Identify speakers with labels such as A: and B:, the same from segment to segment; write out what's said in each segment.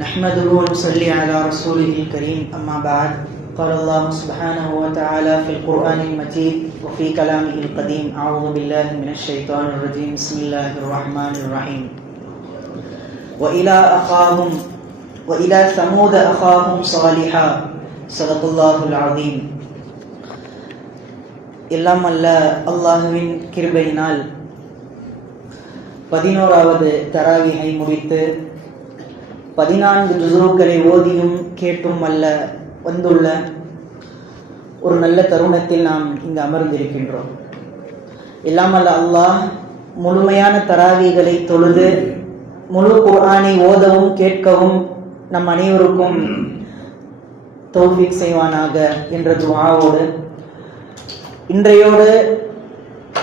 A: نحمده ونصلي على رسوله الكريم أما بعد قال الله سبحانه وتعالى في القرآن المجيد وفي كلامه القديم أعوذ بالله من الشيطان الرجيم بسم الله الرحمن الرحيم وإلى أخاهم وإلى ثمود أخاهم صالحا صدق الله العظيم எல்லாம் அல்ல அல்லாஹுவின் கிருபையினால் பதினோராவது தராவிகை முடித்து பதினான்கு ஜுசுருக்களை ஓதியும் கேட்டும் அல்ல வந்துள்ள ஒரு நல்ல தருணத்தில் நாம் இங்கு அமர்ந்திருக்கின்றோம். இல்லாமல் அல்ல அல்லாஹ் முழுமையான தராவிகளை தொழுது முழு குரானை ஓதவும் கேட்கவும் நம் அனைவருக்கும் தௌஃபிக் செய்வானாக என்ற துவாவோடு இன்றையோடு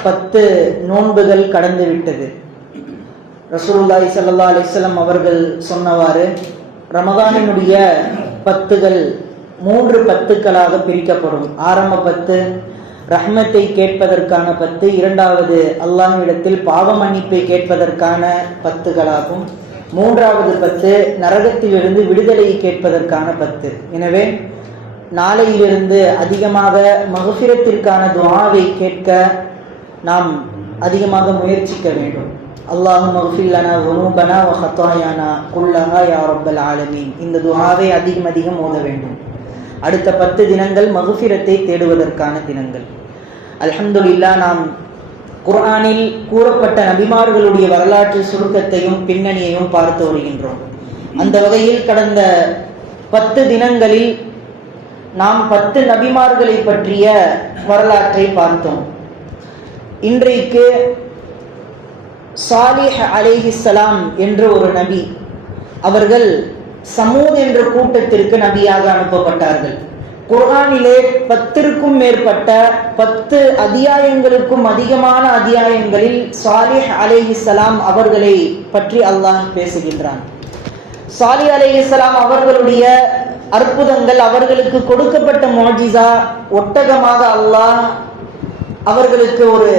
A: பத்து நோன்புகள் கடந்துவிட்டது ரசூல்லாய் சல்லா ஸல்லல்லாஹு அவர்கள் சொன்னவாறு ரமதானினுடைய பத்துகள் மூன்று பத்துக்களாக பிரிக்கப்படும். ஆரம்ப பத்து ரஹ்மத்தை கேட்பதற்கான பத்து இரண்டாவது அல்லாஹ்விடத்தில் பாவ மன்னிப்பை கேட்பதற்கான பத்துகளாகும். மூன்றாவது பத்து நரகத்திலிருந்து விடுதலையை கேட்பதற்கான பத்து. எனவே நாளையிலிருந்து அதிகமாக மகசிரத்திற்கான துவாவை கேட்க நாம் அதிகமாக முயற்சிக்க வேண்டும். அல்லாஹு மஃபில்லனா வனூபனா வ ஹத்தாயானா குல்லஹா யா ரப்பல் ஆலமீன். இந்த துஹாவை அதிகம் அதிகம் ஓத வேண்டும். அடுத்த பத்து தினங்கள் மகுஃபிரத்தை தேடுவதற்கான தினங்கள். அல்ஹம்துல்லா நாம் குர்ஆனில் கூறப்பட்ட நபிமார்களுடைய வரலாற்று சுருக்கத்தையும் பின்னணியையும் பார்த்து வருகின்றோம். அந்த வகையில் கடந்த பத்து தினங்களில் நாம் பத்து நபிமார்களை பற்றிய வரலாற்றை பார்த்தோம். இன்றைக்கு சாலிஹ் அலேஹிஸ்லாம் என்ற ஒரு நபி. அவர்கள் சமூத் என்ற கூட்டத்திற்கு நபியாக அனுப்பப்பட்டார்கள். குர்ஆனிலே பத்திற்கும் மேற்பட்ட பத்து அத்தியாயங்களுக்கும் அதிகமான அத்தியாயங்களில் சாலிஹ் அலேஹிஸ்லாம் அவர்களை பற்றி அல்லாஹ் பேசுகின்றான். சாலி அலேஹிஸ்லாம் அவர்களுடைய அற்புதங்கள் அவர்களுக்கு கொடுக்கப்பட்ட மோஜிசா ஒட்டகமாக அல்லாஹ் அவர்களுக்கு ஒரு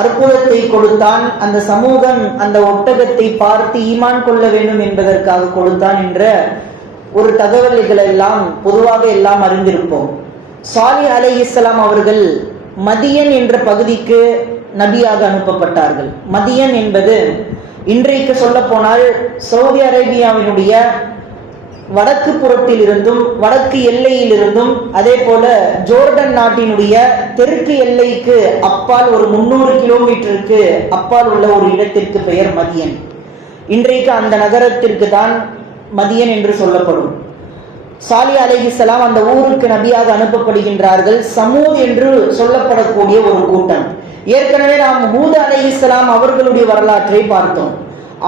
A: அற்புதத்தை கொடுத்தான் அந்த சமூகம் அந்த ஒட்டகத்தை பார்த்து ஈமான் கொள்ள வேண்டும் என்பதற்காக கொடுத்தான் என்ற ஒரு தகவல்கள் எல்லாம் பொதுவாக எல்லாம் அறிந்திருப்போம். சாலி அலை இஸ்லாம் அவர்கள் மதியன் என்ற பகுதிக்கு நபியாக அனுப்பப்பட்டார்கள். மதியன் என்பது இன்றைக்கு சொல்ல போனால் சவுதி அரேபியாவினுடைய வடக்கு புறத்தில் இருந்தும் வடக்கு எல்லையில் இருந்தும் அதே போல ஜோர்டன் நாட்டினுடைய தெற்கு எல்லைக்கு அப்பால் ஒரு முன்னூறு கிலோமீட்டருக்கு அப்பால் உள்ள ஒரு இடத்திற்கு பெயர் மதியன். இன்றைக்கு அந்த நகரத்திற்கு தான் மதியன் என்று சொல்லப்படும். சாலி அலைஹிஸ்லாம் அந்த ஊருக்கு நபியாக அனுப்பப்படுகின்றார்கள். சமூ என்று சொல்லப்படக்கூடிய ஒரு கூட்டம். ஏற்கனவே நாம் மூத அலைஹிஸ்லாம் அவர்களுடைய வரலாற்றை பார்த்தோம்.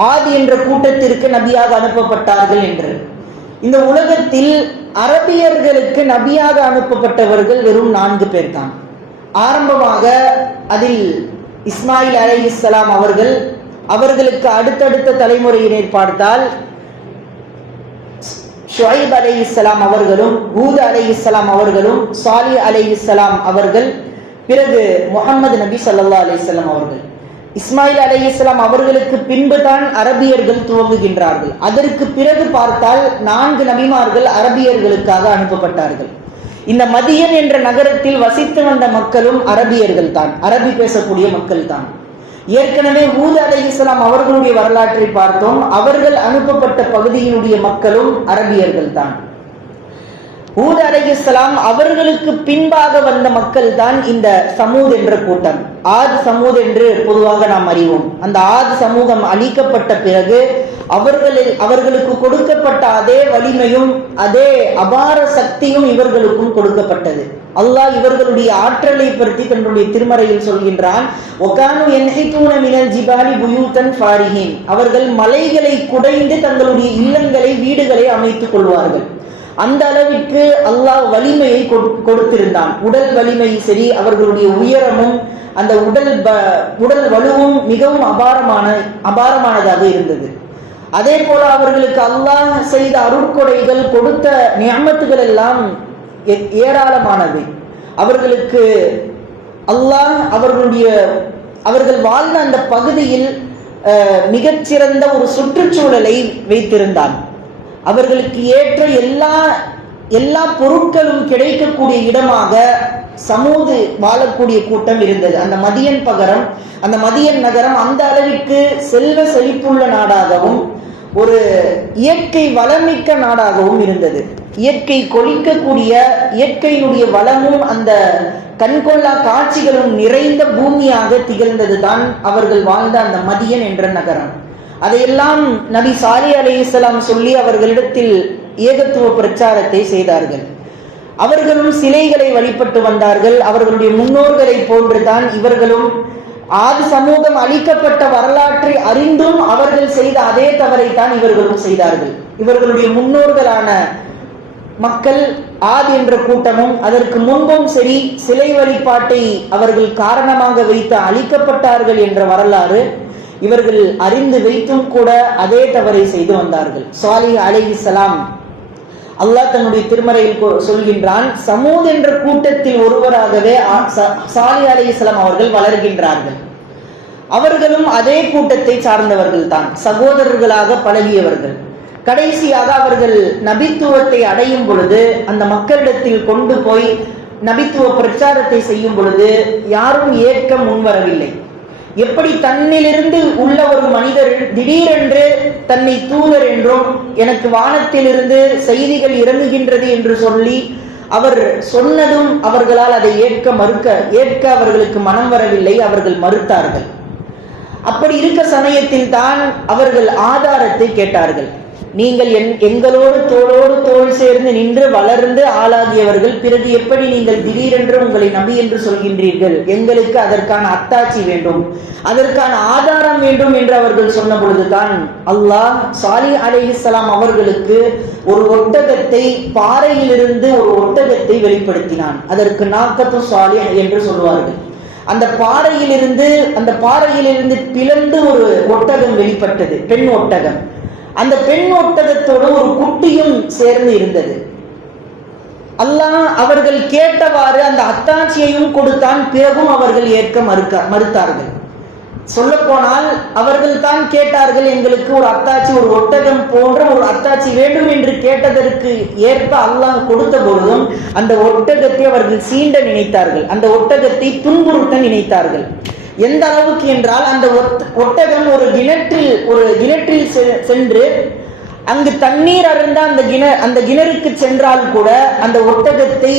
A: ஆதி என்ற கூட்டத்திற்கு நபியாக அனுப்பப்பட்டார்கள் என்று. இந்த உலகத்தில் அரபியர்களுக்கு நபியாக அனுப்பப்பட்டவர்கள் வெறும் நான்கு பேர் தான் ஆரம்பமாக அதில் இஸ்மாயில் அலை இஸ்லாம் அவர்கள் அவர்களுக்கு அடுத்தடுத்த தலைமுறையினர் பார்த்தால் ஷுவைப் அலை இஸ்லாம் அவர்களும் ஹூத் அலை இஸ்லாம் அவர்களும் சாலி அலை இஸ்லாம் அவர்கள் பிறகு முகமது நபி சல்லா அலிஸ்லாம் அவர்கள். இஸ்மாயில் அலை இஸ்லாம் அவர்களுக்கு பின்பு தான் அரபியர்கள் துவங்குகின்றார்கள். அதற்கு பிறகு பார்த்தால் நான்கு நபிமார்கள் அரபியர்களுக்காக அனுப்பப்பட்டார்கள். இந்த மதியன் என்ற நகரத்தில் வசித்து வந்த மக்களும் அரபியர்கள் தான் அரபி பேசக்கூடிய மக்கள் தான் ஏற்கனவே ஊத அலை இஸ்லாம் அவர்களுடைய வரலாற்றை பார்த்தோம். அவர்கள் அனுப்பப்பட்ட பகுதியினுடைய மக்களும் அரபியர்கள் தான் ஊத் அலைஹிஸ்லாம் அவர்களுக்கு பின்பாக வந்த மக்கள் தான் இந்த சமூத் என்ற கூட்டம். ஆத் சமூத் என்று பொதுவாக நாம் அறிவோம். அந்த ஆத் சமூகம் அழிக்கப்பட்ட பிறகு அவர்களில் அவர்களுக்கு கொடுக்கப்பட்ட அதே வலிமையும் அதே அபார சக்தியும் இவர்களுக்கும் கொடுக்கப்பட்டது. அல்லாஹ் இவர்களுடைய ஆற்றலை பற்றி தன்னுடைய திருமறையில் சொல்கின்றான் ஒகானு என்ஹிதூன மினல் ஜிபாலி புயூத்தன் ஃபாரிஹின். அவர்கள் மலைகளை குடைந்து தங்களுடைய இல்லங்களை வீடுகளை அமைத்துக் கொள்வார்கள். அந்த அளவிற்கு அல்லாஹ் வலிமையை கொடுத்திருந்தான். உடல் வலிமை சரி அவர்களுடைய உயரமும் அந்த உடல் உடல் வலுவும் மிகவும் அபாரமான அபாரமானதாக இருந்தது. அதே போல அவர்களுக்கு அல்லாஹ் செய்த அருட்கொடைகள் கொடுத்த நியமத்துகள் எல்லாம் ஏராளமானது. அவர்களுக்கு அல்லாஹ் அவர்களுடைய அவர்கள் வாழ்ந்த அந்த பகுதியில் மிகச்சிறந்த ஒரு சுற்றுச்சூழலை வைத்திருந்தான். அவர்களுக்கு ஏற்ற எல்லா எல்லா பொருட்களும் கிடைக்கக்கூடிய இடமாக சமூது வாழக்கூடிய கூட்டம் இருந்தது. அந்த மதியன் பகரம் அந்த மதியன் நகரம் அந்த அளவிற்கு செல்வ செழிப்புள்ள நாடாகவும் ஒரு இயற்கை வளமிக்க நாடாகவும் இருந்தது. இயற்கை கொளிக்கக்கூடிய இயற்கையினுடைய வளமும் அந்த கண்கொள்ளா காட்சிகளும் நிறைந்த பூமியாக திகழ்ந்தது தான் அவர்கள் வாழ்ந்த அந்த மதியன் என்ற நகரம். அதையெல்லாம் நபி சாலி அலைஹிஸ்ஸலாம் சொல்லி அவர்களிடத்தில் ஏகத்துவ பிரச்சாரத்தை செய்தார்கள். அவர்களும் சிலைகளை வழிபட்டு வந்தார்கள். அவர்களுடைய முன்னோர்களை போன்றுதான் இவர்களும் ஆதி சமூகம் அழிக்கப்பட்ட வரலாற்றை அறிந்தும் அவர்கள் செய்த அதே தவறைத்தான் இவர்களும் செய்தார்கள். இவர்களுடைய முன்னோர்களான மக்கள் ஆதி என்ற கூட்டமும் அதற்கு முன்பும் சரி சிலை வழிபாட்டை அவர்கள் காரணமாக வைத்து அழிக்கப்பட்டார்கள் என்ற வரலாறு இவர்கள் அறிந்து வைத்தும் கூட அதே தவறை செய்து வந்தார்கள். சாலி அலைஹிஸ்ஸலாம் அல்லாஹ் தன்னுடைய திருமறையில் கொ- சொல்கின்றான் சமூத் என்ற கூட்டத்தில் ஒருவராகவே ஆ- அலை சாலி அவர்கள் வளர்கின்றார்கள். அவர்களும் அதே கூட்டத்தை சார்ந்தவர்கள் தான் சகோதரர்களாக பழகியவர்கள். கடைசியாக அவர்கள் நபித்துவத்தை அடையும் பொழுது அந்த மக்களிடத்தில் கொண்டு போய் நபித்துவ பிரச்சாரத்தை செய்யும் பொழுது யாரும் ஏற்க முன்வரவில்லை. எப்படி தன்னிலிருந்து உள்ள ஒரு மனிதர் திடீரென்று தன்னை தூதர் என்றும் எனக்கு வானத்திலிருந்து செய்திகள் இறங்குகின்றது என்று சொல்லி அவர் சொன்னதும் அவர்களால் அதை ஏற்க மறுக்க ஏற்க அவர்களுக்கு மனம் வரவில்லை அவர்கள் மறுத்தார்கள். அப்படி இருக்க சமயத்தில் தான் அவர்கள் ஆதாரத்தை கேட்டார்கள். நீங்கள் என் எங்களோடு தோளோடு தோல் சேர்ந்து நின்று வளர்ந்து ஆளாகியவர்கள் பிறகு எப்படி நீங்கள் திடீரென்று உங்களை நபி என்று சொல்கின்றீர்கள்? எங்களுக்கு அதற்கான அத்தாட்சி வேண்டும். அதற்கான ஆதாரம் வேண்டும் என்று அவர்கள் சொன்ன பொழுதுதான் அல்லாஹ் சாலி அலைஹிஸ்ஸலாம் அவர்களுக்கு ஒரு ஒட்டகத்தை பாறையிலிருந்து ஒரு ஒட்டகத்தை வெளிப்படுத்தினான். அதற்கு நாக்கத்து சாலி என்று சொல்வார்கள். அந்த பாறையிலிருந்து அந்த பாறையிலிருந்து பிளந்து ஒரு ஒட்டகம் வெளிப்பட்டது பெண் ஒட்டகம். அந்த பெண் ஒட்டகத்தோடு ஒரு குட்டியும் சேர்ந்து இருந்தது. அல்லாஹ் அவர்கள் கேட்டவாறு அந்த அத்தாட்சியையும் கொடுத்தான் பிறகும் அவர்கள் ஏற்க மறுக்க மறுத்தார்கள். சொல்ல போனால் அவர்கள் தான் கேட்டார்கள் எங்களுக்கு ஒரு அத்தாட்சி ஒரு ஒட்டகம் போன்ற ஒரு அத்தாட்சி வேண்டும் என்று கேட்டதற்கு ஏற்ப அல்லாஹ் கொடுத்த பொழுதும் அந்த ஒட்டகத்தை அவர்கள் சீண்ட நினைத்தார்கள். அந்த ஒட்டகத்தை துன்புறுத்த நினைத்தார்கள். எந்த அளவுக்கு என்றால் அந்த ஒட்டகம் ஒரு கிணற்றில் ஒரு கிணற்றில் செ- சென்று அங்கு தண்ணீர் அருந்த அந்த கிண அந்த கிணறுக்கு சென்றால் கூட அந்த ஒட்டகத்தை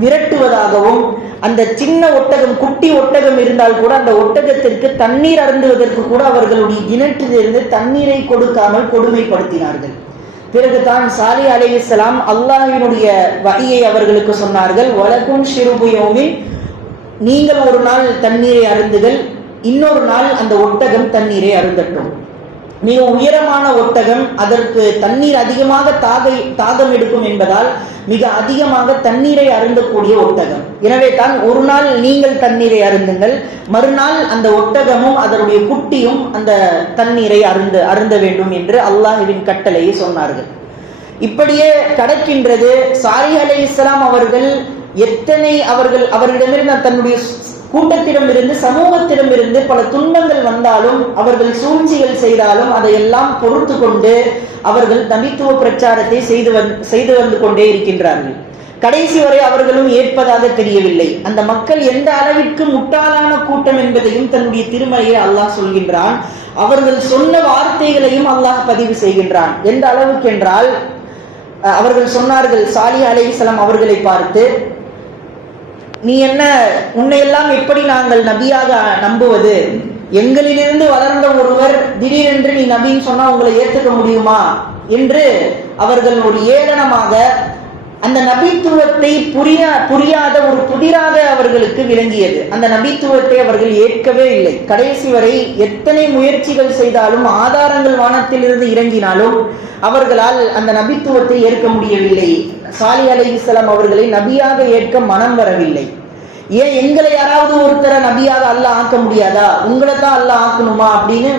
A: விரட்டுவதாகவும் அந்த சின்ன ஒட்டகம் குட்டி ஒட்டகம் இருந்தால் கூட அந்த ஒட்டகத்திற்கு தண்ணீர் அருந்துவதற்கு கூட அவர்களுடைய கிணற்றிலிருந்து தண்ணீரை கொடுக்காமல் கொடுமைப்படுத்தினார்கள். பிறகுதான் சாலி அலைஹிஸ்ஸலாம் அல்லாஹினுடைய வகையை அவர்களுக்கு சொன்னார்கள் வழக்கும் சிறுபுயோமின் நீங்கள் ஒரு நாள் தண்ணீரை அருந்துகள் இன்னொரு நாள் அந்த ஒட்டகம் தண்ணீரை அருந்தட்டும். மிக உயரமான ஒட்டகம் அதற்கு தண்ணீர் அதிகமாக தாக தாகம் எடுக்கும் என்பதால் மிக அதிகமாக தண்ணீரை அருந்தக்கூடிய ஒட்டகம். எனவே தான் ஒரு நாள் நீங்கள் தண்ணீரை அருந்துங்கள் மறுநாள் அந்த ஒட்டகமும் அதனுடைய குட்டியும் அந்த தண்ணீரை அருந்து அருந்த வேண்டும் என்று அல்லாஹுவின் கட்டளையை சொன்னார்கள். இப்படியே கடக்கின்றது சாரி அலை இஸ்லாம் அவர்கள் எத்தனை அவர்கள் அவர்களிடமிருந்து தன்னுடைய கூட்டத்திடமிருந்து சமூகத்திடமிருந்து பல துன்பங்கள் வந்தாலும் அவர்கள் சூழ்ச்சிகள் செய்தாலும் அதையெல்லாம் பொறுத்து கொண்டு அவர்கள் தனித்துவ பிரச்சாரத்தை செய்து வந் செய்து வந்து கொண்டே இருக்கின்றார்கள். கடைசி வரை அவர்களும் ஏற்பதாக தெரியவில்லை. அந்த மக்கள் எந்த அளவிற்கு முட்டாளான கூட்டம் என்பதையும் தன்னுடைய திருமலையை அல்லாஹ் சொல்கின்றான். அவர்கள் சொன்ன வார்த்தைகளையும் அல்லாஹ் பதிவு செய்கின்றான். எந்த அளவுக்கு என்றால் அவர்கள் சொன்னார்கள் சாலி அலைசலம் அவர்களை பார்த்து நீ என்ன உன்னையெல்லாம் எப்படி நாங்கள் நபியாக நம்புவது? எங்களிலிருந்து வளர்ந்த ஒருவர் திடீரென்று நீ நபின்னு சொன்னா உங்களை ஏற்றுக்க முடியுமா? என்று அவர்கள் ஒரு ஏளனமாக அந்த நபித்துவத்தை புரிய புரியாத ஒரு புதிராக அவர்களுக்கு விளங்கியது. அந்த நபித்துவத்தை அவர்கள் ஏற்கவே இல்லை. கடைசி வரை எத்தனை முயற்சிகள் செய்தாலும் ஆதாரங்கள் வானத்திலிருந்து இறங்கினாலும் அவர்களால் அந்த நபித்துவத்தை ஏற்க முடியவில்லை. சாலி அலைஹிஸ்ஸலாம் அவர்களை நபியாக ஏற்க மனம் வரவில்லை. ஏன் எங்களை யாராவது ஒருத்தரை நபியாக அல்ல ஆக்க முடியாதா? உங்களை தான் அல்லாஹ் ஆக்கணுமா அப்படின்னு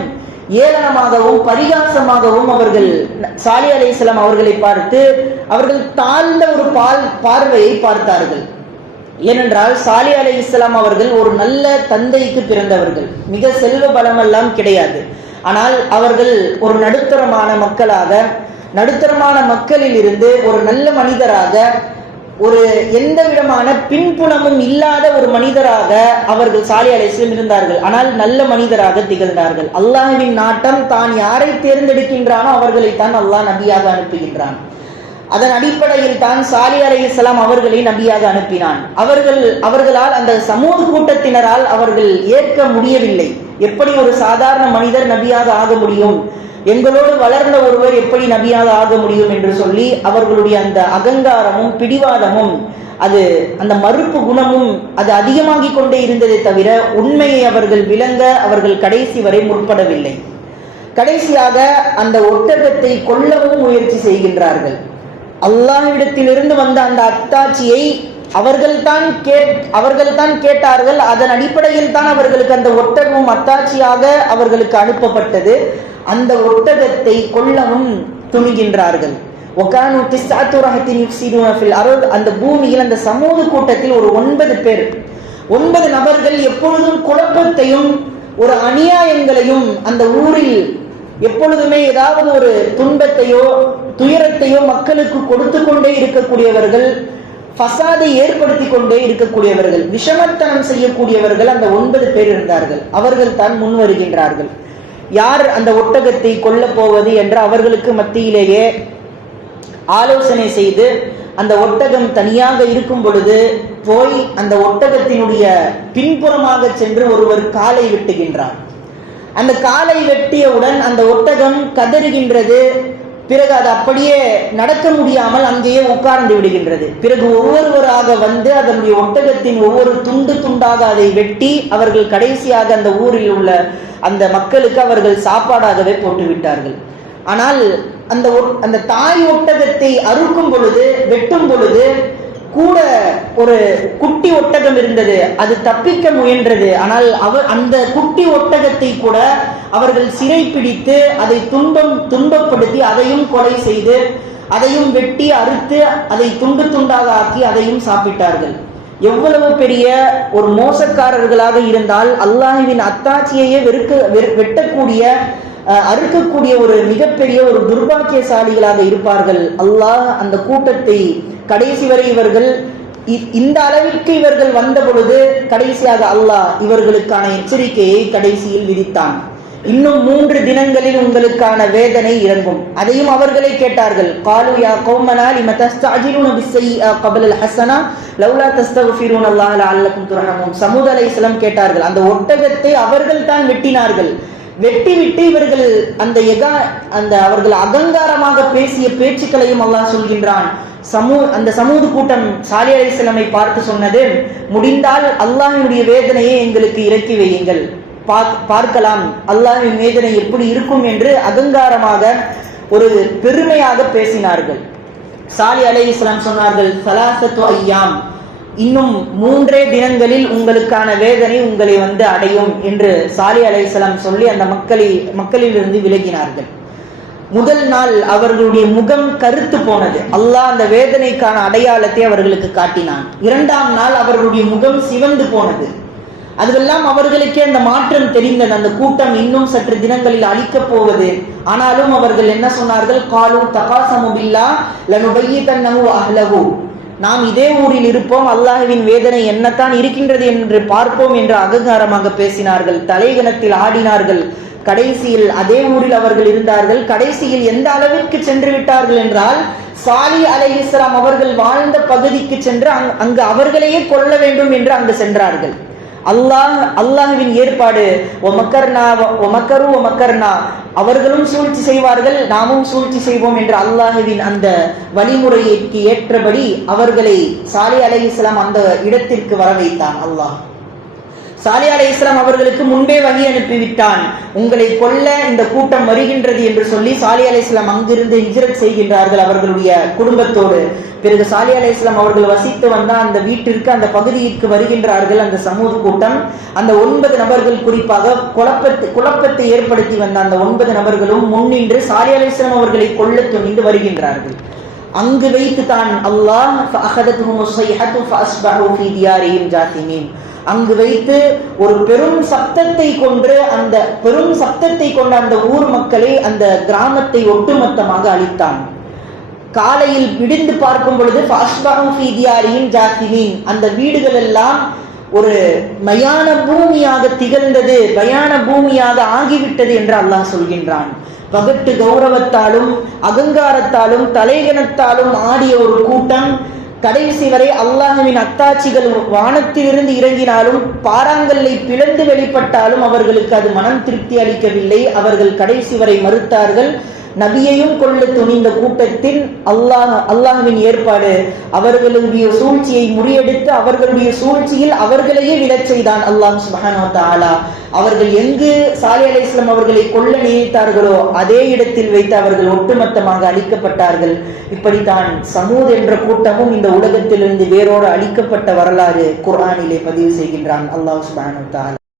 A: ஏளனமாகவும் பரிகாசமாகவும் அவர்கள் சாலி அலைஹிஸ்ஸலாம் அவர்களை பார்த்து அவர்கள் தாழ்ந்த ஒரு பால் பார்வையை பார்த்தார்கள். ஏனென்றால் சாலி அலை இஸ்லாம் அவர்கள் ஒரு நல்ல தந்தைக்கு பிறந்தவர்கள். மிக செல்வ பலமெல்லாம் கிடையாது. ஆனால் அவர்கள் ஒரு நடுத்தரமான மக்களாக நடுத்தரமான மக்களில் இருந்து ஒரு நல்ல மனிதராக ஒரு எந்த விதமான பின்புலமும் இல்லாத ஒரு மனிதராக அவர்கள் சாலி அலிஸ்லம் இருந்தார்கள். ஆனால் நல்ல மனிதராக திகழ்ந்தார்கள். அல்லாஹ்வின் நாட்டம் தான் யாரை தேர்ந்தெடுக்கின்றானோ அவர்களை தான் அல்லாஹ் நபியாக அனுப்புகின்றான். அதன் அடிப்படையில் தான் சாலி அலைஹிஸ்ஸலாம் அவர்களை நபியாக அனுப்பினான். அவர்கள் அவர்களால் அந்த சமூக கூட்டத்தினரால் அவர்கள் ஏற்க முடியவில்லை. எப்படி ஒரு சாதாரண மனிதர் நபியாக ஆக முடியும்? எங்களோடு வளர்ந்த ஒருவர் எப்படி நபியாக ஆக முடியும் என்று சொல்லி அவர்களுடைய அந்த அகங்காரமும் பிடிவாதமும் அது அந்த மறுப்பு குணமும் அது அதிகமாகிக் கொண்டே இருந்ததை தவிர உண்மையை அவர்கள் விளங்க அவர்கள் கடைசி வரை முற்படவில்லை. கடைசியாக அந்த ஒட்டகத்தை கொல்லவும் முயற்சி செய்கின்றார்கள். அல்லாஹ்விடத்திலிருந்து வந்த அந்த அத்தாட்சியை அவர்கள்தான் கே அவர்கள்தான் கேட்டார்கள். அதன் அடிப்படையில் தான் அவர்களுக்கு அந்த ஒட்டகமும் அத்தாட்சியாக அவர்களுக்கு அனுப்பப்பட்டது. அந்த ஒட்டகத்தை கொல்லவும் துணிகின்றார்கள். ஒகானு திஸ்ஸாத்துரஹத்தின் அருள். அந்த பூமியில் அந்த சமூக கூட்டத்தில் ஒரு ஒன்பது பேர். ஒன்பது நபர்கள் எப்பொழுதும் குழப்பத்தையும் ஒரு அநியாயங்களையும் அந்த ஊரில் எப்பொழுதுமே ஏதாவது ஒரு துன்பத்தையோ துயரத்தையோ மக்களுக்கு கொடுத்து கொண்டே இருக்கக்கூடியவர்கள் ஃபசாதை ஏற்படுத்தி கொண்டே இருக்கக்கூடியவர்கள் விஷமத்தனம் செய்யக்கூடியவர்கள் அந்த ஒன்பது பேர் இருந்தார்கள். அவர்கள் தான் முன் வருகின்றார்கள். யார் அந்த ஒட்டகத்தை கொல்ல போவது என்று அவர்களுக்கு மத்தியிலேயே ஆலோசனை செய்து அந்த ஒட்டகம் தனியாக இருக்கும் பொழுது போய் அந்த ஒட்டகத்தினுடைய பின்புறமாக சென்று ஒருவர் காலை வெட்டுகின்றார். அந்த காலை வெட்டியவுடன் அந்த ஒட்டகம் கதறுகின்றது. பிறகு அது அப்படியே நடக்க முடியாமல் அங்கேயே உட்கார்ந்து விடுகின்றது. பிறகு ஒவ்வொருவராக வந்து அதனுடைய ஒட்டகத்தின் ஒவ்வொரு துண்டு துண்டாக அதை வெட்டி அவர்கள் கடைசியாக அந்த ஊரில் உள்ள அந்த மக்களுக்கு அவர்கள் சாப்பாடாகவே போட்டு விட்டார்கள் ஆனால் அந்த அந்த தாய் ஒட்டகத்தை அறுக்கும் பொழுது வெட்டும் பொழுது கூட ஒரு குட்டி ஒட்டகம் இருந்தது. அது தப்பிக்க முயன்றது. ஆனால் அவர் அந்த குட்டி ஒட்டகத்தை கூட அவர்கள் சிறை பிடித்து அதை துன்பம் துன்பப்படுத்தி அதையும் கொலை செய்து அதையும் வெட்டி அறுத்து அதை துண்டு துண்டாக ஆக்கி அதையும் சாப்பிட்டார்கள். எவ்வளவு பெரிய ஒரு மோசக்காரர்களாக இருந்தால் அல்லாஹுவின் அத்தாட்சியையே வெறுக்க வெட்டக்கூடிய அறுக்கக்கூடிய ஒரு மிகப்பெரிய ஒரு துர்பாக்கியசாலிகளாக இருப்பார்கள். அல்லாஹ் அந்த கூட்டத்தை கடைசி வரை இவர்கள் இ- இந்த அளவிற்கு இவர்கள் வந்த பொழுது கடைசியாக அல்லாஹ் இவர்களுக்கான எச்சரிக்கையை கடைசியில் விதித்தான். இன்னும் மூன்று தினங்களில் உங்களுக்கான வேதனை இறங்கும். அதையும் அவர்களே கேட்டார்கள். காலு யா கௌமனா லிம தஸ்தஅஜிலுன பிஸ்ஸய்யிஅ லவ்லா தஸ்தக்ஃபிரூன அல்லாஹ் லஅல்லக்கும் துர்ஹமூன். சமூத் அலைஹிஸ்ஸலாம் கேட்டார்கள். அந்த ஒட்டகத்தை அவர்கள் தான் வெட்டினார்கள். வெட்டிவிட்டு இவர்கள் அந்த எகா அந்த அவர்கள் அகங்காரமாக பேசிய பேச்சுக்களையும் அல்லாஹ் சொல்கின்றான். சமூ அந்த சமூக கூட்டம் சாலி அலைஹிஸ்ஸலாமை பார்த்து சொன்னது முடிந்தால் அல்லாஹினுடைய வேதனையை எங்களுக்கு இறக்கி வையுங்கள். பார்க்கலாம். அல்லாஹ்வின் வேதனை எப்படி இருக்கும் என்று அகங்காரமாக ஒரு பெருமையாக பேசினார்கள். சாலி அலை இஸ்லாம் சொன்னார்கள் சலாசத்து ஐயாம். இன்னும் மூன்றே தினங்களில் உங்களுக்கான வேதனை உங்களை வந்து அடையும் என்று சாலி அலைஹிஸ்ஸலாம் சொல்லி அந்த மக்களை மக்களிலிருந்து விலகினார்கள். முதல் நாள் அவர்களுடைய முகம் கருத்து போனது. அல்லாஹ் அந்த வேதனைக்கான அடையாளத்தை அவர்களுக்கு காட்டினான். இரண்டாம் நாள் அவர்களுடைய முகம் சிவந்து போனது. அதுவெல்லாம் அவர்களுக்கே அந்த மாற்றம் தெரிந்தது. அந்த கூட்டம் இன்னும் சற்று தினங்களில் அழிக்கப் போவது. ஆனாலும் அவர்கள் என்ன சொன்னார்கள்? காலு தகாசமுபில்லா பில்லா லனுபையிதன்னஹு அஹ்லஹு. நாம் இதே ஊரில் இருப்போம். அல்லாஹ்வின் வேதனை என்னத்தான் இருக்கின்றது என்று பார்ப்போம் என்று அகங்காரமாக பேசினார்கள். தலைகணத்தில் ஆடினார்கள். கடைசியில் அதே ஊரில் அவர்கள் இருந்தார்கள். கடைசியில் எந்த அளவிற்கு சென்று விட்டார்கள் என்றால் சாலி அலைஹிஸ்ஸலாம் அவர்கள் வாழ்ந்த பகுதிக்கு சென்று அங்கு அவர்களையே கொல்ல வேண்டும் என்று அங்கு சென்றார்கள். அல்லாஹ் அல்லாஹுவின் ஏற்பாடு ஒமக்கர்னா ஒமக்கரு ஒமக்கர்னா அவர்களும் சூழ்ச்சி செய்வார்கள் நாமும் சூழ்ச்சி செய்வோம் என்று அல்லாஹுவின் அந்த வழிமுறைக்கு ஏற்றபடி அவர்களை சாலி அலைஹிஸ்ஸலாம் அந்த இடத்திற்கு வர வைத்தான் அல்லாஹ். சாலி அலை இஸ்லாம் அவர்களுக்கு முன்பே வழி அனுப்பிவிட்டான். உங்களை கொல்ல இந்த கூட்டம் வருகின்றது என்று சொல்லி சாலி அலை இஸ்லாம் அங்கிருந்து ஹிஜ்ரத் செய்கின்றார்கள் அவர்களுடைய குடும்பத்தோடு. பிறகு சாலி அலை இஸ்லாம் அவர்கள் வசித்து வந்த அந்த வீட்டிற்கு அந்த பகுதிக்கு வருகின்றார்கள் அந்த சமூக கூட்டம். அந்த ஒன்பது நபர்கள் குறிப்பாக குழப்பத்தை குழப்பத்தை ஏற்படுத்தி வந்த அந்த ஒன்பது நபர்களும் முன்னின்று சாலி அலை இஸ்லாம் அவர்களை கொல்ல துணிந்து வருகின்றார்கள். அங்கு வைத்து தான் அல்லாஹ் அங்கு வைத்து ஒரு பெரும் சப்தத்தை கொன்று அந்த பெரும் சப்தத்தை கொண்ட அந்த ஊர் மக்களை அந்த கிராமத்தை ஒட்டுமொத்தமாக அழித்தான். காலையில் விடிந்து பார்க்கும் பொழுது ஃபாஸ்பாஹின் ஜாசிமின் அந்த வீடுகள் எல்லாம் ஒரு மயான பூமியாக திகழ்ந்தது பயான பூமியாக ஆகிவிட்டது என்று அல்லாஹ் சொல்கின்றான். பகட்டு கௌரவத்தாலும் அகங்காரத்தாலும் தலைகணத்தாலும் ஆடிய ஒரு கூட்டம் கடைசி வரை அல்லாஹுவின் அத்தாட்சிகள் வானத்திலிருந்து இறங்கினாலும் பாறாங்கல்லை பிளந்து வெளிப்பட்டாலும் அவர்களுக்கு அது மனம் திருப்தி அளிக்கவில்லை. அவர்கள் கடைசி வரை மறுத்தார்கள். நபியையும் கொள்ள துணிந்த கூட்டத்தில் அல்லாஹ் அல்லாஹுவின் ஏற்பாடு. அவர்களுடைய சூழ்ச்சியை முறியடித்து அவர்களுடைய சூழ்ச்சியில் அவர்களையே விழச் செய்தான் அல்லாஹ் சுபஹானு தாலா அவர்கள் எங்கு சாலி அலி இஸ்லாம் அவர்களை கொல்ல நினைத்தார்களோ அதே இடத்தில் வைத்து அவர்கள் ஒட்டுமொத்தமாக அழிக்கப்பட்டார்கள். இப்படித்தான் சமூத் என்ற கூட்டமும் இந்த உலகத்திலிருந்து வேரோடு அழிக்கப்பட்ட வரலாறு குர்ஆனிலே பதிவு செய்கின்றான் அல்லாஹ் சுபஹானு தாலா